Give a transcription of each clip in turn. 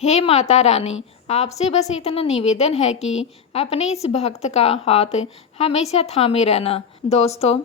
हे माता रानी, आपसे बस इतना निवेदन है कि अपने इस भक्त का हाथ हमेशा थामे रहना। दोस्तों,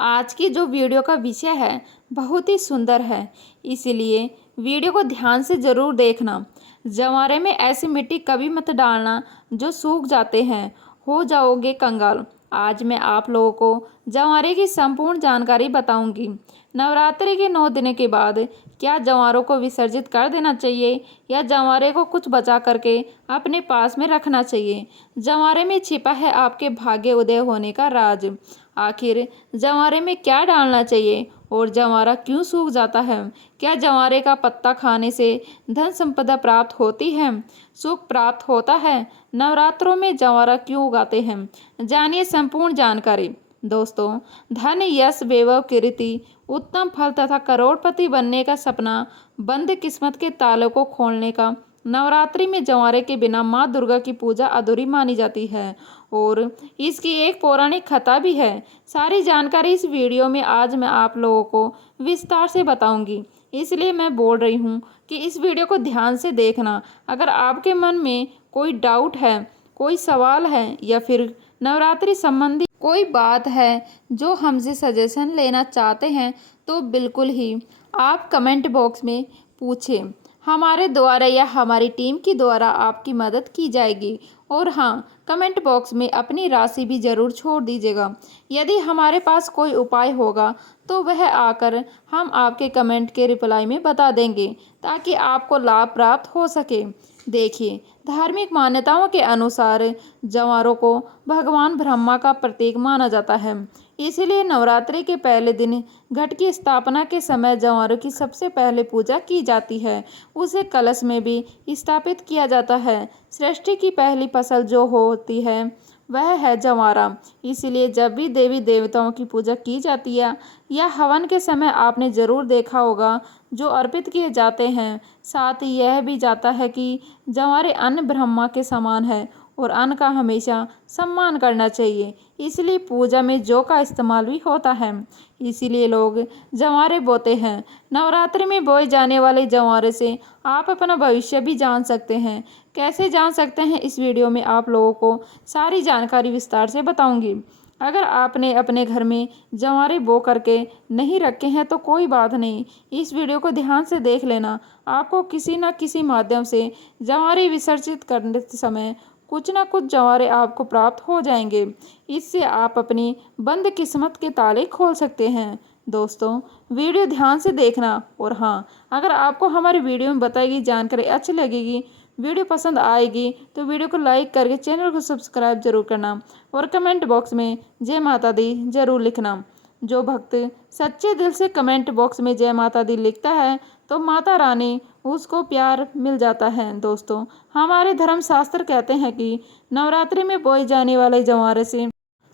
आज की जो वीडियो का विषय है बहुत ही सुंदर है, इसलिए वीडियो को ध्यान से ज़रूर देखना। जंवारे में ऐसी मिट्टी कभी मत डालना जो सूख जाते हैं, हो जाओगे कंगाल। आज मैं आप लोगों को जंवारे की संपूर्ण जानकारी बताऊंगी। नवरात्रि के 9 दिन के बाद क्या जंवारों को विसर्जित कर देना चाहिए या जंवारे को कुछ बचा करके अपने पास में रखना चाहिए। जंवारे में छिपा है आपके भाग्य उदय होने का राज। आखिर जंवारे में क्या डालना चाहिए और जंवारा क्यों सूख जाता है? क्या जंवारे का पत्ता खाने से धन संपदा प्राप्त होती है, सुख प्राप्त होता है? नवरात्रों में जंवारा क्यों उगाते हैं? जानिए संपूर्ण जानकारी। दोस्तों, धन, यश, वैभव, कीर्ति, उत्तम फल तथा करोड़पति बनने का सपना, बंद किस्मत के तालों को खोलने का नवरात्रि में जंवारे के बिना माँ दुर्गा की पूजा अधूरी मानी जाती है और इसकी एक पौराणिक कथा भी है। सारी जानकारी इस वीडियो में आज मैं आप लोगों को विस्तार से बताऊंगी, इसलिए मैं बोल रही हूँ कि इस वीडियो को ध्यान से देखना। अगर आपके मन में कोई डाउट है, कोई सवाल है या फिर नवरात्रि संबंधी कोई बात है जो हमसे सजेशन लेना चाहते हैं तो बिल्कुल ही आप कमेंट बॉक्स में पूछें। हमारे द्वारा या हमारी टीम की द्वारा आपकी मदद की जाएगी। और हाँ, कमेंट बॉक्स में अपनी राशि भी ज़रूर छोड़ दीजिएगा। यदि हमारे पास कोई उपाय होगा तो वह आकर हम आपके कमेंट के रिप्लाई में बता देंगे ताकि आपको लाभ प्राप्त हो सके। देखिए, धार्मिक मान्यताओं के अनुसार जंवारों को भगवान ब्रह्मा का प्रतीक माना जाता है, इसलिए नवरात्रि के पहले दिन घट की स्थापना के समय जंवारों की सबसे पहले पूजा की जाती है। उसे कलश में भी स्थापित किया जाता है। सृष्टि की पहली फसल जो होती है वह है जंवारा, इसलिए जब भी देवी देवताओं की पूजा की जाती है या हवन के समय आपने ज़रूर देखा होगा जो अर्पित किए जाते हैं। साथ ही यह भी जाता है कि जंवारे अन्न ब्रह्मा के समान है और अन्न का हमेशा सम्मान करना चाहिए, इसलिए पूजा में जौ का इस्तेमाल भी होता है। इसीलिए लोग जंवारे बोते हैं। नवरात्रि में बोए जाने वाले जंवारे से आप अपना भविष्य भी जान सकते हैं। कैसे जान सकते हैं, इस वीडियो में आप लोगों को सारी जानकारी विस्तार से बताऊंगी। अगर आपने अपने घर में जंवारे बो करके नहीं रखे हैं तो कोई बात नहीं, इस वीडियो को ध्यान से देख लेना। आपको किसी न किसी माध्यम से जंवारे विसर्जित करने समय कुछ न कुछ जंवारे आपको प्राप्त हो जाएंगे। इससे आप अपनी बंद किस्मत के ताले खोल सकते हैं। दोस्तों, वीडियो ध्यान से देखना। और हाँ, अगर आपको हमारी वीडियो में बताई गई जानकारी अच्छी लगेगी, वीडियो पसंद आएगी तो वीडियो को लाइक करके चैनल को सब्सक्राइब जरूर करना और कमेंट बॉक्स में जय माता दी जरूर लिखना। जो भक्त सच्चे दिल से कमेंट बॉक्स में जय माता दी लिखता है तो माता रानी उसको प्यार मिल जाता है। दोस्तों, हमारे धर्म शास्त्र कहते हैं कि नवरात्रि में बोए जाने वाले जंवारे से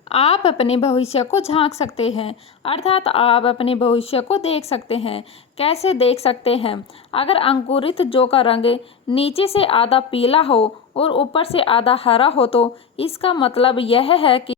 आप अपने भविष्य को झांक सकते हैं, अर्थात आप अपने भविष्य को देख सकते हैं। कैसे देख सकते हैं? अगर अंकुरित जौ का रंग नीचे से आधा पीला हो और ऊपर से आधा हरा हो तो इसका मतलब यह है कि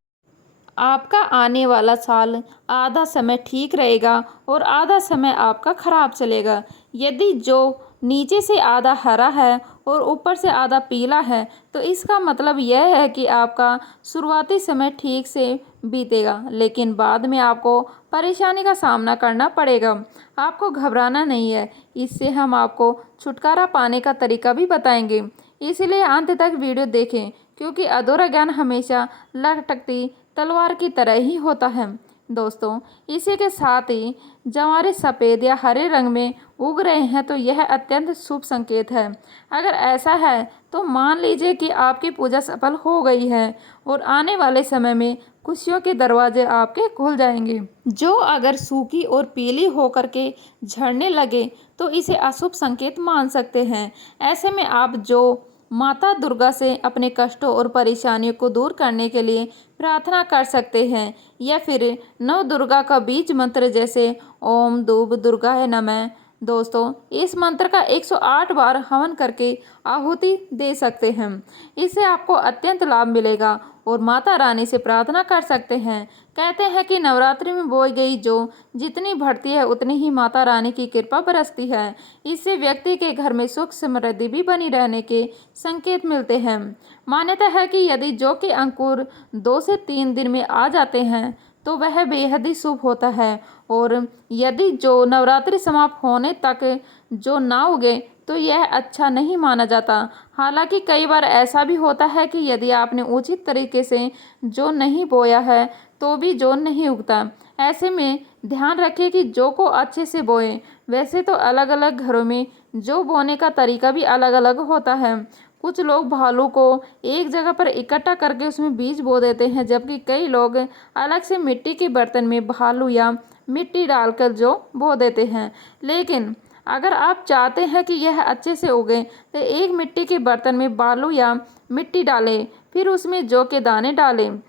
आपका आने वाला साल आधा समय ठीक रहेगा और आधा समय आपका खराब चलेगा। यदि जो नीचे से आधा हरा है और ऊपर से आधा पीला है तो इसका मतलब यह है कि आपका शुरुआती समय ठीक से बीतेगा, लेकिन बाद में आपको परेशानी का सामना करना पड़ेगा। आपको घबराना नहीं है, इससे हम आपको छुटकारा पाने का तरीका भी बताएंगे, इसलिए अंत तक वीडियो देखें क्योंकि अधूरा ज्ञान हमेशा लटकती तलवार की तरह ही होता है। दोस्तों, इसी के साथ ही जंवारे सफ़ेद या हरे रंग में उग रहे हैं तो यह अत्यंत शुभ संकेत है। अगर ऐसा है तो मान लीजिए कि आपकी पूजा सफल हो गई है और आने वाले समय में खुशियों के दरवाजे आपके खुल जाएंगे। जो अगर सूखी और पीली होकर के झड़ने लगे तो इसे अशुभ संकेत मान सकते हैं। ऐसे में आप जो माता दुर्गा से अपने कष्टों और परेशानियों को दूर करने के लिए प्रार्थना कर सकते हैं या फिर नव दुर्गा का बीज मंत्र जैसे ओम दूब दुर्गाय नमः, दोस्तों इस मंत्र का 108 बार हवन करके आहुति दे सकते हैं। इससे आपको अत्यंत लाभ मिलेगा और माता रानी से प्रार्थना कर सकते हैं। कहते हैं कि नवरात्रि में बोई गई जो जितनी बढ़ती है उतनी ही माता रानी की कृपा बरसती है। इससे व्यक्ति के घर में सुख समृद्धि भी बनी रहने के संकेत मिलते हैं। मान्यता है कि यदि जौ के अंकुर 2 से 3 दिन में आ जाते हैं तो वह बेहद ही शुभ होता है, और यदि जो नवरात्रि समाप्त होने तक जो ना उगे तो यह अच्छा नहीं माना जाता। हालांकि कई बार ऐसा भी होता है कि यदि आपने उचित तरीके से जो नहीं बोया है तो भी जो नहीं उगता। ऐसे में ध्यान रखें कि जौ को अच्छे से बोएं। वैसे तो अलग अलग घरों में जौ बोने का तरीका भी अलग अलग होता है। कुछ लोग भालू को एक जगह पर इकट्ठा करके उसमें बीज बो देते हैं, जबकि कई लोग अलग से मिट्टी के बर्तन में भालू या मिट्टी डालकर जौ बो देते हैं। लेकिन अगर आप चाहते हैं कि यह अच्छे से उगे तो एक मिट्टी के बर्तन में बालू या मिट्टी डालें, फिर उसमें जौ के दाने डालें।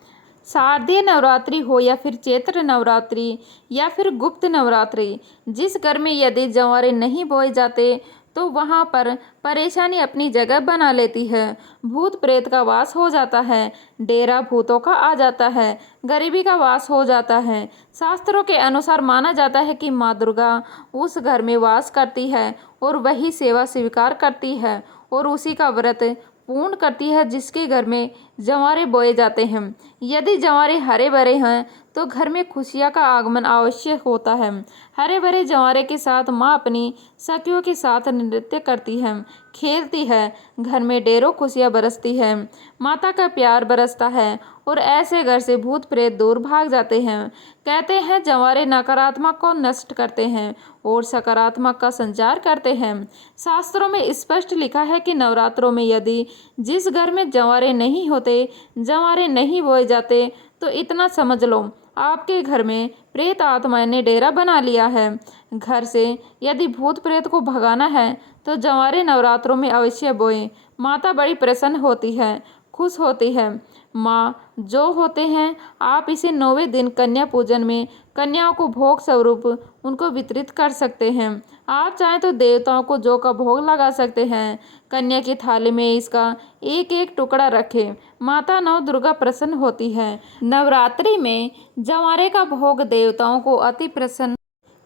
शारदीय नवरात्रि हो या फिर चैत्र नवरात्रि या फिर गुप्त नवरात्रि, जिस घर में यदि जंवारे नहीं बोए जाते तो वहां पर परेशानी अपनी जगह बना लेती है। भूत प्रेत का वास हो जाता है, डेरा भूतों का आ जाता है, गरीबी का वास हो जाता है। शास्त्रों के अनुसार माना जाता है कि माँ दुर्गा उस घर में वास करती है और वही सेवा स्वीकार करती है और उसी का व्रत पूर्ण करती है जिसके घर में जंवारे बोए जाते हैं। यदि जंवारे हरे भरे हैं तो घर में खुशियां का आगमन आवश्यक होता है। हरे भरे जंवारे के साथ माँ अपनी सखियों के साथ नृत्य करती है, खेलती है, घर में ढेरों खुशियां बरसती है, माता का प्यार बरसता है और ऐसे घर से भूत प्रेत दूर भाग जाते हैं। कहते हैं जंवारे नकारात्मक को नष्ट करते हैं और सकारात्मक का संचार करते हैं। शास्त्रों में स्पष्ट लिखा है कि नवरात्रों में यदि जिस घर में जंवारे नहीं होते, जंवारे नहीं बोए जाते, तो इतना समझ लो आपके घर में प्रेत आत्मा ने डेरा बना लिया है। घर से यदि भूत प्रेत को भगाना है तो जंवारे नवरात्रों में अवश्य बोएं। माता बड़ी प्रसन्न होती है, खुश होती है। माँ जो होते हैं आप इसे 9वें दिन कन्या पूजन में कन्याओं को भोग स्वरूप उनको वितरित कर सकते हैं। आप चाहें तो देवताओं को जौ का भोग लगा सकते हैं। कन्या की थाली में इसका एक एक टुकड़ा रखें। माता नव दुर्गा प्रसन्न होती है। नवरात्रि में जंवारे का भोग देवताओं को अति प्रसन्न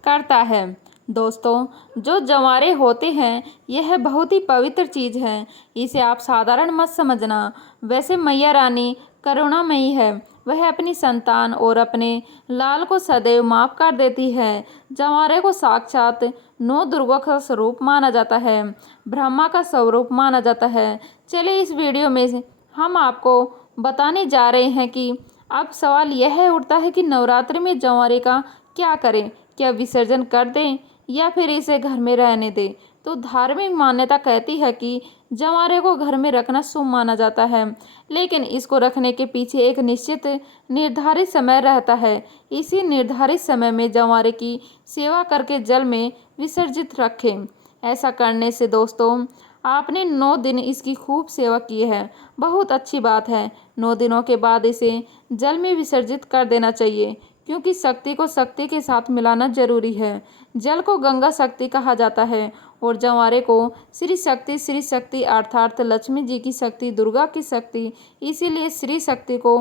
करता है। दोस्तों जो जंवारे होते हैं यह बहुत ही पवित्र चीज़ है, इसे आप साधारण मत समझना। वैसे मैया रानी करुणामयी है, वह अपनी संतान और अपने लाल को सदैव माफ कर देती है। जंवारे को साक्षात 9 दुर्गा का स्वरूप माना जाता है, ब्रह्मा का स्वरूप माना जाता है। चलिए इस वीडियो में हम आपको बताने जा रहे हैं कि अब सवाल यह उठता है कि नवरात्रि में जंवारे का क्या करें, क्या विसर्जन कर दें या फिर इसे घर में रहने दें। तो धार्मिक मान्यता कहती है कि जंवारे को घर में रखना शुभ माना जाता है, लेकिन इसको रखने के पीछे एक निश्चित निर्धारित समय रहता है। इसी निर्धारित समय में जंवारे की सेवा करके जल में विसर्जित रखें। ऐसा करने से दोस्तों आपने 9 दिन इसकी खूब सेवा की है, बहुत अच्छी बात है। 9 दिनों के बाद इसे जल में विसर्जित कर देना चाहिए, क्योंकि शक्ति को शक्ति के साथ मिलाना जरूरी है। जल को गंगा शक्ति कहा जाता है और जंवारे को श्री शक्ति अर्थात लक्ष्मी जी की शक्ति, दुर्गा की शक्ति। इसीलिए श्री शक्ति को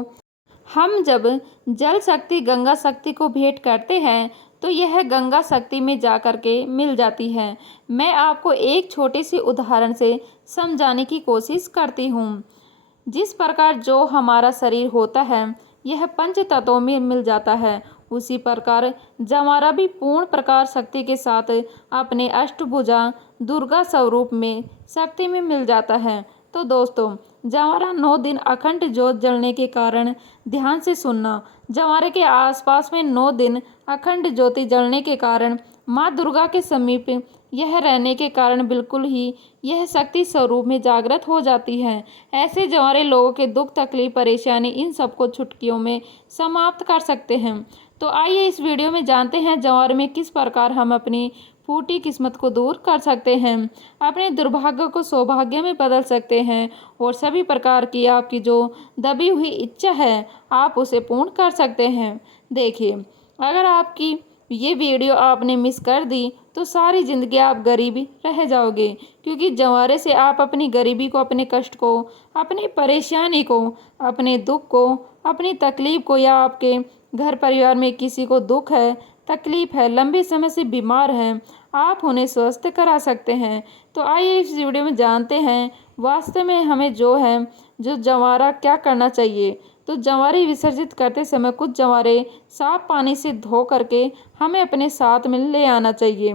हम जब जल शक्ति गंगा शक्ति को भेंट करते हैं तो यह गंगा शक्ति में जा कर के मिल जाती है। मैं आपको एक छोटे से उदाहरण से समझाने की कोशिश करती हूँ। जिस प्रकार जो हमारा शरीर होता है यह 5 तत्वों में मिल जाता है, उसी प्रकार जंवारा भी पूर्ण प्रकार शक्ति के साथ अपने अष्टभुजा दुर्गा स्वरूप में शक्ति में मिल जाता है। तो दोस्तों जंवारा 9 दिन अखंड ज्योत जलने के कारण, ध्यान से सुनना, जंवारे के आसपास में 9 दिन अखंड ज्योति जलने के कारण, माँ दुर्गा के समीप यह रहने के कारण बिल्कुल ही यह शक्ति स्वरूप में जागृत हो जाती है। ऐसे जंवारे लोगों के दुख तकलीफ परेशानी इन सबको चुटकियों में समाप्त कर सकते हैं। तो आइए इस वीडियो में जानते हैं जंवारे में किस प्रकार हम अपनी फूटी किस्मत को दूर कर सकते हैं, अपने दुर्भाग्य को सौभाग्य में बदल सकते हैं और सभी प्रकार की आपकी जो दबी हुई इच्छा है आप उसे पूर्ण कर सकते हैं। देखिए, अगर आपकी ये वीडियो आपने मिस कर दी तो सारी ज़िंदगी आप गरीबी रह जाओगे, क्योंकि जंवारे से आप अपनी गरीबी को, अपने कष्ट को, अपनी परेशानी को, अपने दुख को, अपनी तकलीफ़ को, या आपके घर परिवार में किसी को दुख है, तकलीफ़ है, लंबे समय से बीमार हैं, आप उन्हें स्वस्थ करा सकते हैं। तो आइए इस वीडियो में जानते हैं वास्तव में हमें जो जंवारा क्या करना चाहिए। तो जंवारे विसर्जित करते समय कुछ जंवारे साफ पानी से धो करके हमें अपने साथ में ले आना चाहिए,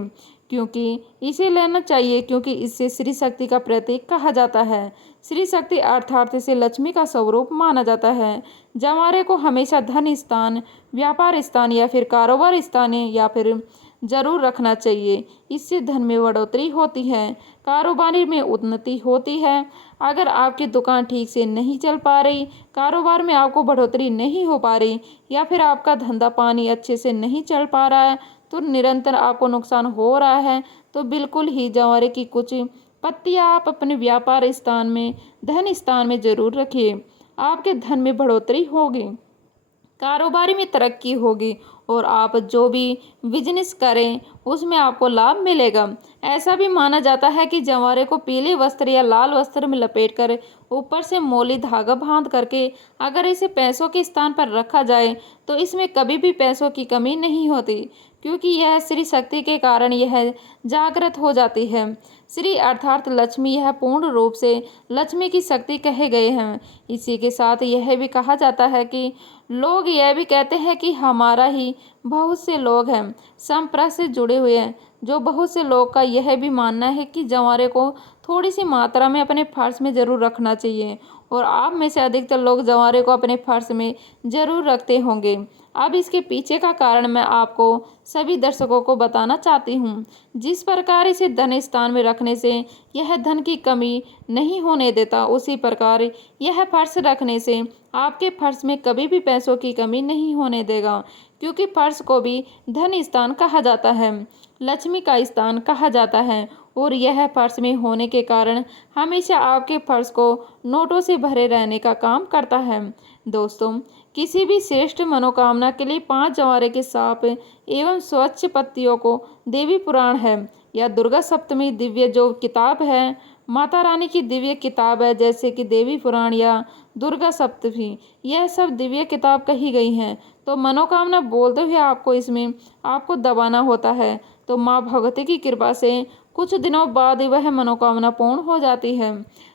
क्योंकि इसे लेना चाहिए क्योंकि इससे श्री शक्ति का प्रतीक कहा जाता है। श्री शक्ति अर्थात इसे लक्ष्मी का स्वरूप माना जाता है। जंवारे को हमेशा धन स्थान, व्यापार स्थान या फिर कारोबार स्थान या फिर जरूर रखना चाहिए। इससे धन में बढ़ोतरी होती है, कारोबार में उन्नति होती है। अगर आपकी दुकान ठीक से नहीं चल पा रही, कारोबार में आपको बढ़ोतरी नहीं हो पा रही, या फिर आपका धंधा पानी अच्छे से नहीं चल पा रहा है, तो निरंतर आपको नुकसान हो रहा है, तो बिल्कुल ही जंवारे की कुछ पत्तियां आप अपने व्यापार स्थान में, धन स्थान में जरूर रखिए। आपके धन में बढ़ोतरी होगी, कारोबार में तरक्की होगी और आप जो भी बिजनेस करें उसमें आपको लाभ मिलेगा। ऐसा भी माना जाता है कि जंवारे को पीले वस्त्र या लाल वस्त्र में लपेटकर ऊपर से मोली धागा बांध करके अगर इसे पैसों के स्थान पर रखा जाए तो इसमें कभी भी पैसों की कमी नहीं होती, क्योंकि यह श्री शक्ति के कारण यह जागृत हो जाती है। श्री अर्थात लक्ष्मी, यह पूर्ण रूप से लक्ष्मी की शक्ति कहे गए हैं। इसी के साथ यह भी कहा जाता है कि लोग यह भी कहते हैं कि हमारा ही बहुत से लोग हैं संप्रदाय से जुड़े हुए हैं, जो बहुत से लोग का यह भी मानना है कि जंवारे को थोड़ी सी मात्रा में अपने पर्स में ज़रूर रखना चाहिए, और आप में से अधिकतर लोग जंवारे को अपने पर्स में ज़रूर रखते होंगे। अब इसके पीछे का कारण मैं आपको सभी दर्शकों को बताना चाहती हूँ। जिस प्रकार इसे धन स्थान में रखने से यह धन की कमी नहीं होने देता, उसी प्रकार यह पर्स रखने से आपके पर्स में कभी भी पैसों की कमी नहीं होने देगा, क्योंकि पर्स को भी धन स्थान कहा जाता है, लक्ष्मी का स्थान कहा जाता है, और यह पर्स में होने के कारण हमेशा आपके पर्स को नोटों से भरे रहने का काम करता है। दोस्तों, किसी भी श्रेष्ठ मनोकामना के लिए 5 जंवारे के सांप एवं स्वच्छ पत्तियों को देवी पुराण है या दुर्गा सप्तमी दिव्य जो किताब है, माता रानी की दिव्य किताब है, जैसे कि देवी पुराण या दुर्गा सप्तमी, यह सब दिव्य किताब कही गई हैं। तो मनोकामना बोलते हुए आपको इसमें आपको दबाना होता है, तो माँ भगवती की कृपा से कुछ दिनों बाद वह मनोकामना पूर्ण हो जाती है।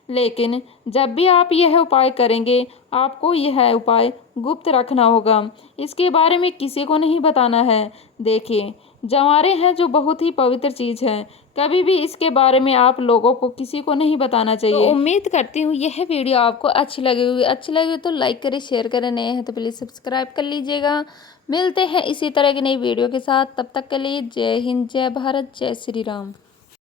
लेकिन जब भी आप यह उपाय करेंगे, आपको यह उपाय गुप्त रखना होगा, इसके बारे में किसी को नहीं बताना है। देखिए, जंवारे हैं जो बहुत ही पवित्र चीज़ है, कभी भी इसके बारे में आप लोगों को किसी को नहीं बताना चाहिए। तो उम्मीद करती हूँ यह वीडियो आपको अच्छी लगी होगी। अच्छी लगी तो लाइक करें, शेयर करें, नए हैं तो प्लीज़ सब्सक्राइब कर लीजिएगा। मिलते हैं इसी तरह की नई वीडियो के साथ, तब तक के लिए जय हिंद, जय भारत, जय श्री राम।